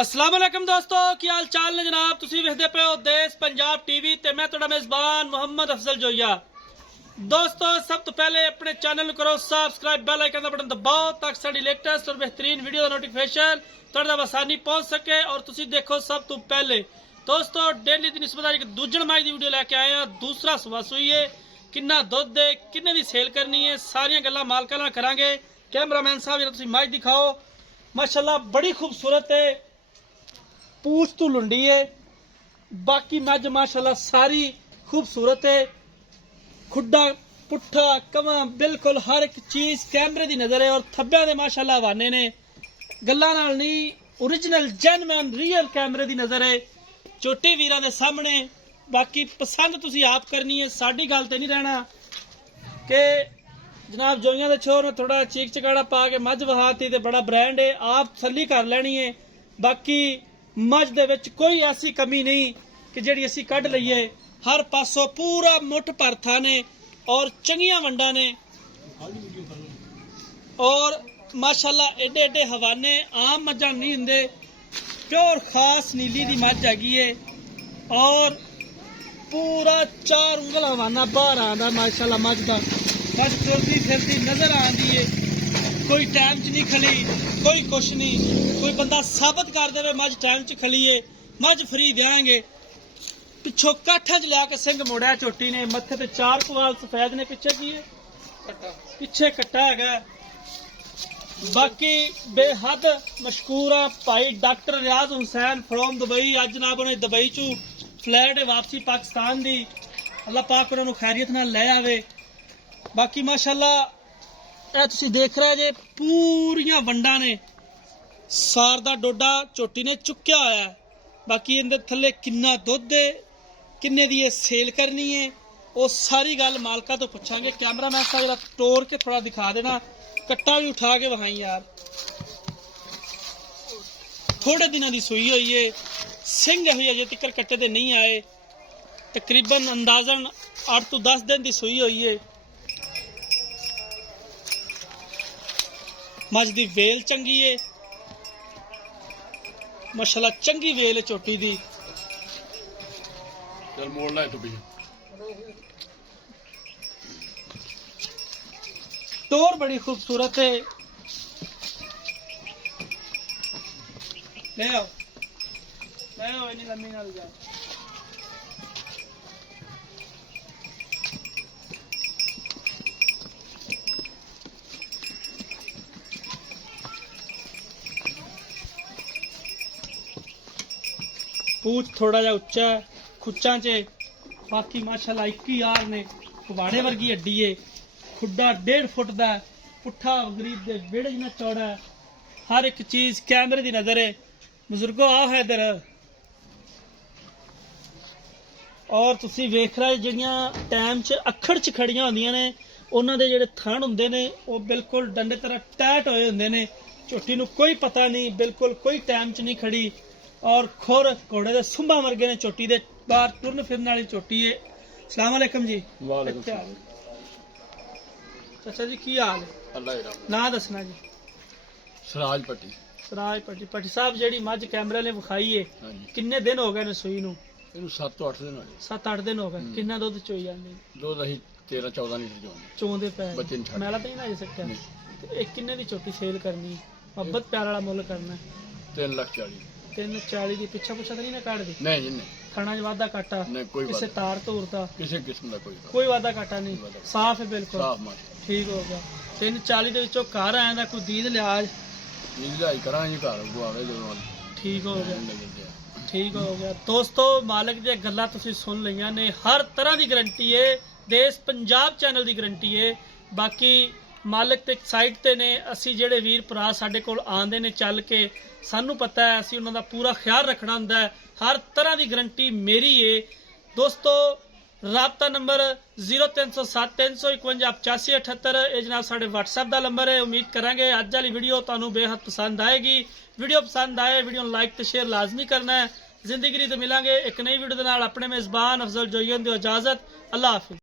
अस्सलाम वालेकुम दोस्तों, की हाल चाल ने जनाब। तुसी वेखदे पे हो देश पंजाब टीवी ते मैं तुहाडा मेजबान मुहम्मद अफजल जोया। दोस्तों सब तो पहले अपने चैनल करो सब्सक्राइब, बेल आइकन का बटन दबाओ ताकि साडी लेटेस्ट और बेहतरीन वीडियो का नोटिफिकेशन तुहाडे तक आसानी पहुंच सके और तुसी देखो सब तो पहले। दोस्तों डेली की निस्बत एक दूजण माई की वीडियो लैके आए हैं। दूसरा सुबह सुई है, किन्ना दुध है, किन्ने दी सेल करनी है, सारियां गल्लां मालकां नाल करांगे। कैमरामैन साहब जरा तुसी माई दिखाओ। माशाल्लाह बड़ी खूबसूरत है, पूछ तो लुंडी है, बाकी मज माशाल्लाह सारी खूबसूरत है। खुड्डा पुट्ठा कवा बिल्कुल हर एक चीज कैमरे की नजर है और थब्बे दे माशाल्लाह हवाने ने। गल्लां नाल नहीं, ओरिजिनल जेन्युइन रियल कैमरे की नजर है छोटे वीरां दे सामने। बाकी पसंद तुसी आप करनी है, साडी गल ते नहीं रहना कि जनाब जोइयां दे छोर ने थोड़ा चीक चकाड़ा पा के मज वहाती ते बड़ा ब्रांड है, आप तसल्ली कर लेनी है। बाकी मज दे विच कोई ऐसी कमी नहीं कि जिहड़ी असीं कढ लईए, हर पासों पूरा मुठ भर थाने और चंगियां वंडा ने और माशाल्लाह एडे एडे हवाने आम मज्जां नहीं हुंदे। प्योर खास नीली दी मज हैगी है और पूरा 4 उंगल हवाना बाहर आंदा माशाल्लाह। मज दा मज चलदी फिरदी नजर आंदी है, कोई टाइम च नहीं खली, कोई कुछ नहीं। कोई बंदा साबित कर दे मज टाइम च खली है, मज फ्री देंगे। पिछों काठा च लिया के सिंह मोड़ा चोटी ने, मत्थे ते 4 कुवाल सफेद ने, पिछे की है पिछे कट्टा है। बाकी बेहद मशहूर आ भाई doctor Riyaz Hussain from Dubai. अज जनाब उन्हें दुबई चू फ्लैट है वापसी पाकिस्तान दी, अल्लाह पाक उन्होंने खैरियत नाल लै आवे। बाकी माशाल्लाह तुसी देख रहे जे पूरियां वंडा ने, सार दा डोडा चोटी ने चुक्या होया है। बाकी इहदे थल्ले किन्ना दुध है, किन्ने दी ये सेल करनी है, वो सारी गल मालका तो पुछांगे। कैमरामैन साहब जरा तोड़ के थोड़ा दिखा देना, कट्टा भी उठा के वहाई यार। थोड़े दिनों की सूई हुई है, सिंह ही अजे तक कट्टे दे नहीं आए। तकरीबन अंदाजन 8 तो 10 दिन की सूई हुई है। मज की वेल चंगी है माशाल्लाह, चंगी वेल है चोटी दी। चल मोड़ ला तू भी। टोर बड़ी खूबसूरत है। ले आओ इन्नी लम्मी नाल जा। पूछ थोड़ा जा उच्चा है, खुच्चा च। बाकी माशाल्लाह 21 यार ने, कुवाड़े वर्गी हड्डी है, खुड्डा 1.5 फुट का, पुट्ठा गरीब दे बेड़े जिन्ना चौड़ा है। हर एक चीज कैमरे की नजर है। बुजुर्गो आ है इधर और तुसी वेख रहे जिहड़ियां टाइम च अखड़ च खड़ियां होंदियां ने, उन्हां दे जिहड़े थण हुंदे ने वो बिल्कुल डंडे तरह टैट होए हुंदे ने। झोटी नूं कोई पता नहीं, बिल्कुल कोई टाइम च नहीं खड़ी और खुर घोड़े दे सुंबा वर्गे ने। चोटी दे बाहर टुरन फिरन वाली चोटी है। अस्सलाम वालेकुम जी। वालेकुम चाचा जी की हाल है? अल्लाह ना दसना जी। सराज पट्टी। सराज पट्टी। पट्टी साहब जेड़ी मज कैमरे ने विखाई है, किन्ने दिन हो गए ने सूई नूं? ਇਹਨੂੰ 7 ਤੋਂ 8 ਦਿਨ ਹੋਏ। 7-8 दिन हो गए। किन्ना दुध चोई जांदी? ਦੁੱਧ ਅਸੀਂ 13-14 ਲੀਟਰ ਚੋਂਦੇ। चोंदे पे ਬੱਚੇ ਨੂੰ ਛੱਡ। मैला तो नहीं ना सकता। एक किन्ने दी चोटी सेल करनी? मोहब्बत प्यार वाला मुल करना है। 3,40,000 340 दी पिछा पुछा तो नहीं ना काट दी? ਨਹੀਂ ਜੀ ਨਹੀਂ। खाना च वादा काटा? नहीं कोई किसे बात तार तूर दा? ਕਿਸੇ ਕਿਸਮ ਦਾ ਕੋਈ कोई वादा काटा नहीं, साफ है बिल्कुल। ਸਾਫ ਮਾਰ। ठीक हो गया। 340 ਦੇ ਵਿੱਚੋਂ ਘਰ ਆਇਆ ਦਾ ਕੋਈ ਦੀਦ ਲਿਆਜ? ਨੀਂਦ ਲਾਈ ਕਰਾਂਗੇ ਘਰ ਕੋ ਆਵੇ ਜਦੋਂ ठीक हो गया, ਲੱਗਦੇ ਆ। ठीक हो गया। दोस्तों मालिक दी गल्लां तुसीं सुन लईआं ने, हर तरह की गारंटी है, देश पंजाब चैनल की गारंटी है। बाकी मालिक ते साइड ते ने, असी जेड़े वीर भरा साडे कोल आंदे ने चल के, सानू पता है असी उन्हां दा पूरा ख्याल रखना हुंदा है। हर तरह की गारंटी मेरी है। दोस्तों राबता नंबर 0307 351 8578 ये जनाब साढ़े WhatsApp का नंबर है। उम्मीद करांगे अज वाली वीडियो तुहानू बेहद पसंद आएगी। वीडियो पसंद आए वीडियो लाइक तो शेयर लाजमी करना है। जिंदगी तो मिलांगे एक नई वीडियो के नाल। अपने मेजबान अफजल जोयन दी इजाजत। अल्लाह हाफिज।